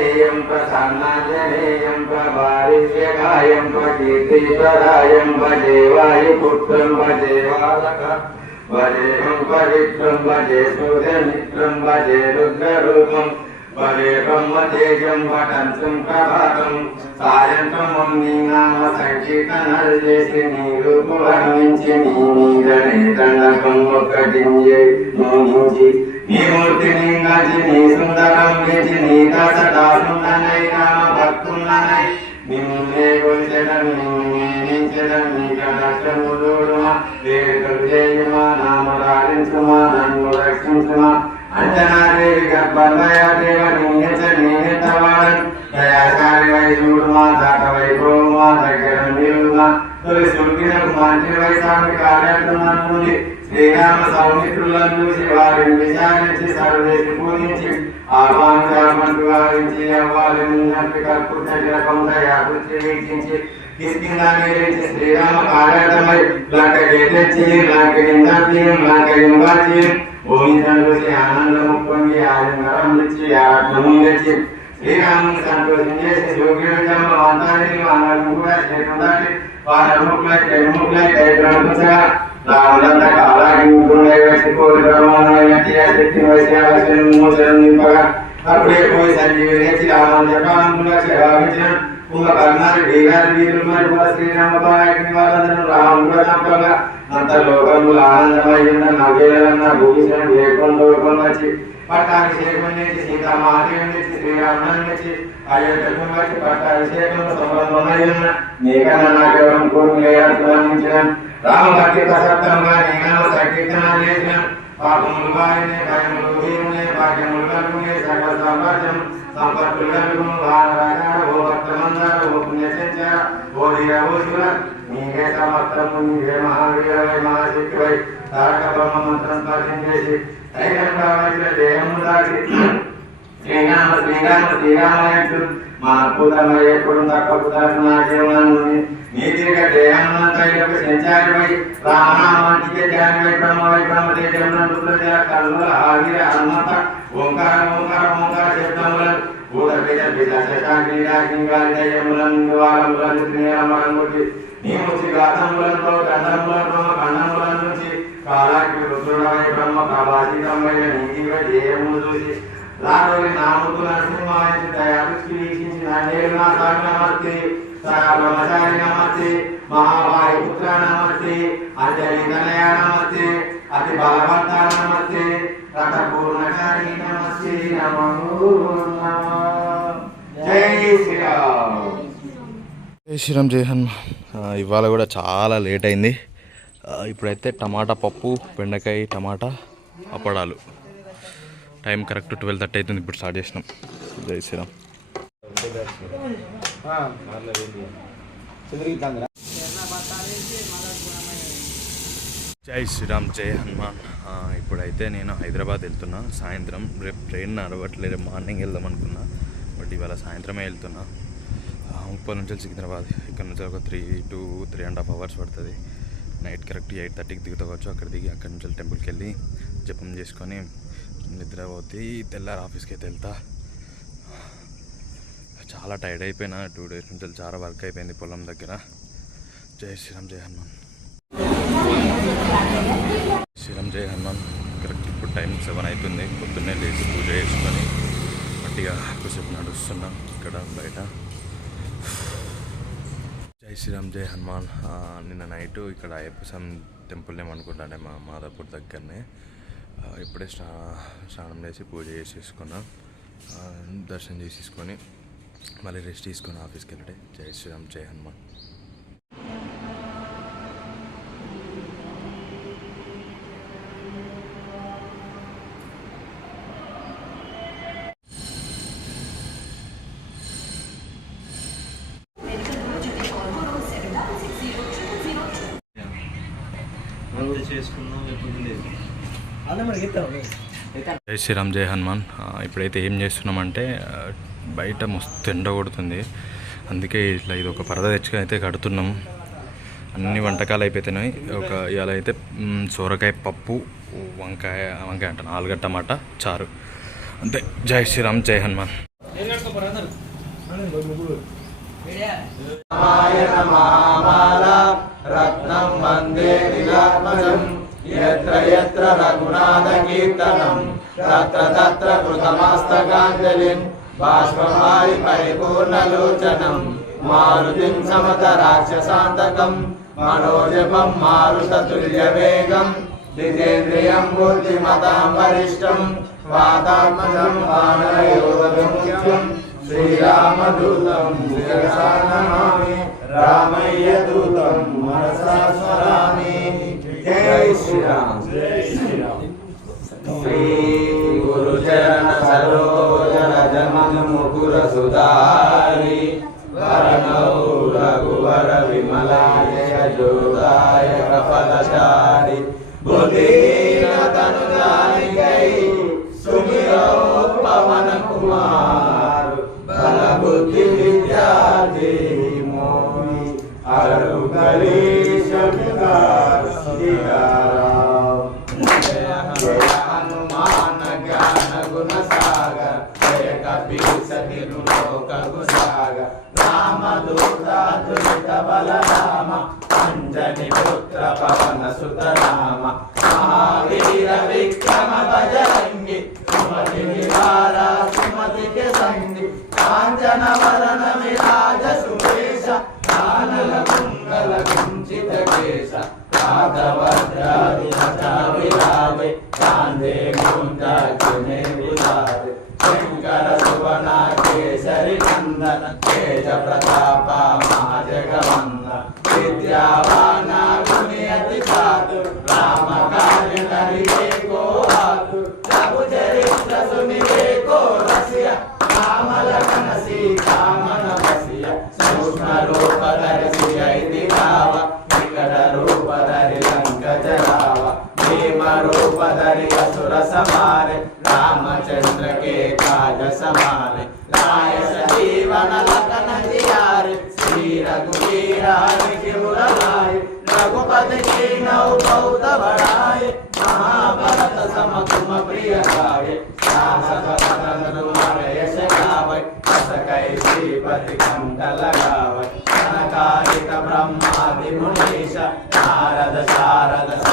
ప్రసన్నాంజనేయం ప్రసన్నాంజనేయం ప్రభారిష్యకాయం ప్రకీర్తిప్రదాయం భజే వాయుపుత్రం భజే భజేహం పవిత్రం భజే సూర్యమిత్రం భజే రుద్రరూపం భజే బ్రహ్మతేజం ప్రభాతం సాయంత్రం నీ నామ సంకీర్తనలు చేసి నీ రూపు వర్ణించి నీ ఒక్కటించి మోహించి మూర్తిని గాచి నీ సుందరం వేచి నీ దశదాసుందనై రామ భక్తున్ననై నిన్నే కొలిచెదం నిన్నే నించెదం నీ వేడుకలు చేయుమా నామ నన్ను రక్షించుమా అంజనాదేవి గర్భమయ దేవ నిన్నెచ్చ నేనెత్తవాడను చూడుమా దాట తొలి సుల్కినకు మంచి వైశాఖ కార్యక్రమాన్ని శ్రీరామ సౌమిత్రులను వారి వారిని సర్వేసి పూజించి ఆహ్వానించమంటూ వారించి అవ్వాలని నప్పి వీక్షించి శ్రీరామ కార్యార్థమై లంకకి గేటచ్చి లంకని నవ్యం లంకని వాచి భూమి చూసి ఆనందము పొంగి నరం తెచ్చి ఆత్మము తెచ్చి శ్రీరాముని సంతోషం చేసి యోగ్యుడు జన్మ వంతాన్ని వానరు కూడా చేతుందాన్ని వానరు ముక్కులై ముక్కులై కైత్రంగా రాములంతా కాలాగి కోరి శక్తి నింపగా అప్పుడే పోయి సంజీవి రామని జపానుగా సేవాగించిన కుంభ కర్ణాలు వీరాలు వీరులు మరి శ్రీరామపాయని శ్రీరామ పాయకుని వాళ్ళందరూ రాముడు చంపగా అంత లోకములు ఆనందమయ్యింద నవ్వేలన్న భూషణ లేకుండా లోకం వచ్చి పట్టాభిషేకం చేసి సీతామాదేవం చేసి శ్రీరాముని చేసి అయోధ్యకు వచ్చి పట్టాభిషేకం సంబంధమయ్యున్న నీకన్నా నాకెవరం కోరిక లేదంటున్న రామభక్తి ప్రసక్తంగా నేను సంకీర్తన చేసిన పాపములు వారిని భయములు వీరుని భాగ్యములు కలుగునే సకల సామ్రాజ్యం సంపత్తులు కలుగును. వానరాగార ఓ భక్తమందార ఓ ఓ ఓ శివ నీవే సమర్థము నీవే మహావీరవై మహాశక్తివై తారక బ్రహ్మ మంత్రం స్పర్శం చేసి దేహము దాటి శ్రీరామ శ్రీరామ శ్రీరామయంటు మా అద్భుతమై తక్కువ తరఫున జీవనం నీ తిరిగ దేహమంతైలకు ధ్యానమై బ్రహ్మవై బ్రహ్మదేశం రుద్రజ కల్లుల హనుమత. ఓంకార ఓంకార ఓంకార శబ్దములను భూత పిత పిత శశాంక్రీడాగ్నిగారి దయ్యములను ద్వారములను త్రినేరమరంగుటి నీ ముచి ఖండముల నుంచి కాలాకి రుద్రుడవై బ్రహ్మ ప్రభాసితమైన నీతిగా దేహమును చూసి రారోలి నామకు నరసింహాయని దయాదృష్టి వీక్షించి నా సాగి నమస్తే సరా బ్రహ్మచారి నమస్తే మహావాయు పుత్ర నమస్తే అంజలి తనయ నమస్తే అతి బలవంత నమస్తే రథ పూర్ణకారి నమస్తే నమో నమః. జై శ్రీరామ్. జై శ్రీరామ్ జై హనుమ. ఆ, ఇవాళ కూడా చాలా లేట్ అయింది. ఇప్పుడైతే టమాటా పప్పు బెండకాయ టమాటా అప్పడాలు. టైం కరెక్ట్ ట్వెల్వ్ థర్టీ అవుతుంది ఇప్పుడు స్టార్ట్ చేసినాం. జై శ్రీరామ్. జై శ్రీరామ్ జై హనుమాన్. ఇప్పుడైతే నేను హైదరాబాద్ వెళ్తున్నా. సాయంత్రం రేపు ట్రైన్ నడవట్లేదు రేపు మార్నింగ్ వెళ్దాం అనుకున్నా. బట్ ఇవాళ సాయంత్రమే వెళ్తున్నా. ముప్పై నుంచి సికింద్రాబాద్. ఇక్కడ నుంచి ఒక three two three and half hours పడుతుంది. నైట్ కరెక్ట్ ఎయిట్ థర్టీకి దిగుతావచ్చు అక్కడ దిగి అక్కడ నుంచి టెంపుల్కి వెళ్ళి జపం చేసుకొని నిద్రపోతే తెల్లారి ఆఫీస్కి అయితే వెళ్తా. చాలా టైర్డ్ అయిపోయినా టూ డేస్ నుంచి చాలా వర్క్ అయిపోయింది పొలం దగ్గర. జై శ్రీరామ్ జై హనుమాన్. శ్రీరామ్ జై హనుమాన్. కరెక్ట్ ఇప్పుడు టైం సెవెన్ అవుతుంది. పొద్దున్నే లేచి పూజ చేసుకొని మట్టిగా కొద్దిసేపు నడుస్తున్నాం ఇక్కడ బయట. జై శ్రీరామ్ జై హనుమాన్. నిన్న నైట్ ఇక్కడ అయ్యప్ప స్వామి టెంపుల్ ఏమనుకుంటానే మా మాదాపూర్ దగ్గరనే ఇప్పుడే స్నా స్నానం చేసి పూజ చేసేసుకున్నాం. దర్శనం చేసేసుకొని మళ్ళీ రెస్ట్ తీసుకొని ఆఫీస్కి వెళ్ళటే జై శ్రీరామ్ జై హనుమాన్. చేసుకున్నాం ఎప్పుడు లేదు. జై శ్రీరామ్ జై హనుమాన్. ఇప్పుడైతే ఏం చేస్తున్నామంటే బయట మస్తు ఎండ కొడుతుంది. అందుకే ఇట్లా ఇది ఒక పరద తెచ్చుకొని అయితే కడుతున్నాం. అన్ని వంటకాలు అయిపోతున్నాయి ఒక ఇవాళ అయితే సోరకాయ పప్పు వంకాయ వంకాయ అంటాను ఆలుగడ్డ టమాటా చారు. అంతే. జై శ్రీరామ్ జై హనుమాన్. రత్నం వందే నిరాత్మజం ఎత్ర ఎత్ర రఘునాథ కీర్తనం తత్ర తత్ర కృతమస్తకాంజలిం బాష్పమారి పరిపూర్ణలోచనం మారుతిం సమత రాక్షసాంతకం మనోజపం మారుత తుల్య వేగం జితేంద్రియం బుద్ధిమతాం వరిష్టం వాతాత్మజం వానరయోగముఖ్యం శ్రీరామదూతం శిరసా శ్రీరామ్ శ్రీ గురు చరణ సరోజ రజమన ముకుర సుధారి వరణౌ రఘువర విమలాయ జోదాయ కపలచారి బుద్ధిహీన తను జానికై సుమిరో పవన కుమార్ బల బుద్ధి విద్యా దేహి మోహి జ్ఞాన గుణ సాగర జయ కపీస తిరులోక గుసాగర రామ దూత దురిత అంజని పుత్ర పవన సుత రామ మహావీర విక్రమ సుమతి నివార సుమతికి సంగి కాంచన వరణ విరాజ కానల కుంచిత కేశ. రాఘవద్రాది విరావే గుంజాచునే విరావే శంకర సువన కేసరి నందన తేజ ప్రతాప మహాజగవంద విద్యావాన గుణి बदरि असुर समारे रामचंद्र के काज समारे लाय सजीवन लखन जियारे श्री रघुवीर की मुरलाय रघुपति की नव बहुत बड़ाए महाभारत समकुम प्रिय गावे साहस बदन मारे सगावे अस श्रीपति कंठ लगावे कनकारिक ब्रह्मादि मुनीश नारद शारद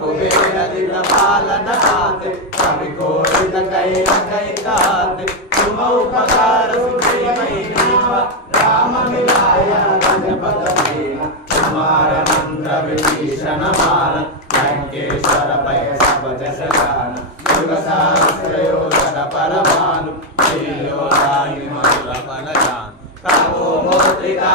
కుబేర దిన పాలన కాంతి కవి కోరిత కైల కైకాంతి తుమ ఉపకార సుఖీమైనీవ రామ మిలాయ గణపద దీన కుమార మంత్ర విభీషణ మాన లంకేశ్వర పయ సపజ సగాన యుగ సహస్రయోధన పరమాను శ్రీలో రాణి మధుర పలజాన్ కవో మోత్రికా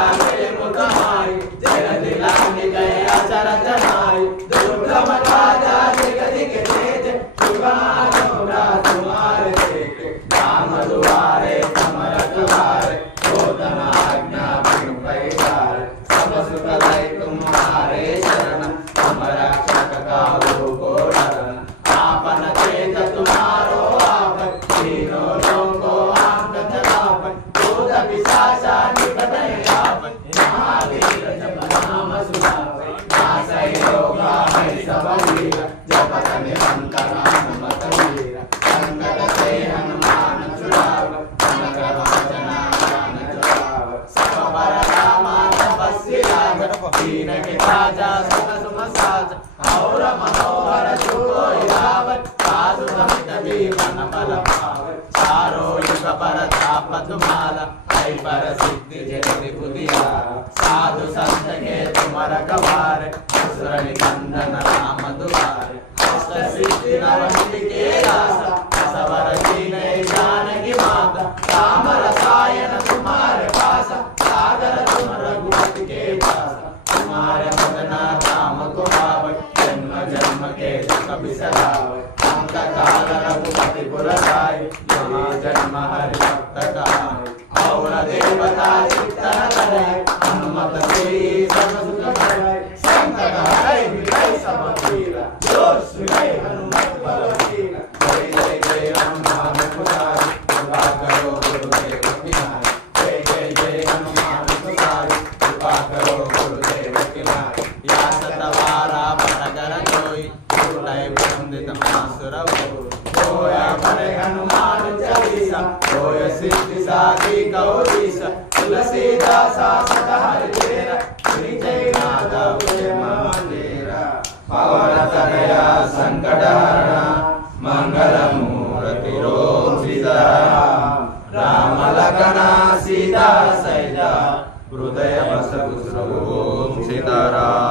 राज दीन के राजा सुख सुम साज और मनोहर सुकोई रावत साधु समित जीवन बल पाव चारो युग पर ताप तुम्हारा ऐ पर सिद्धि जगति बुधिया साधु संत के तुम रखवार असुर निकंदन राम दुआरे अष्ट सिद्धि नवनिधि के दासा असवर दीन जानकी माता राम रसायन जन्म हरि देवता हनुमत श्री संत सीताराम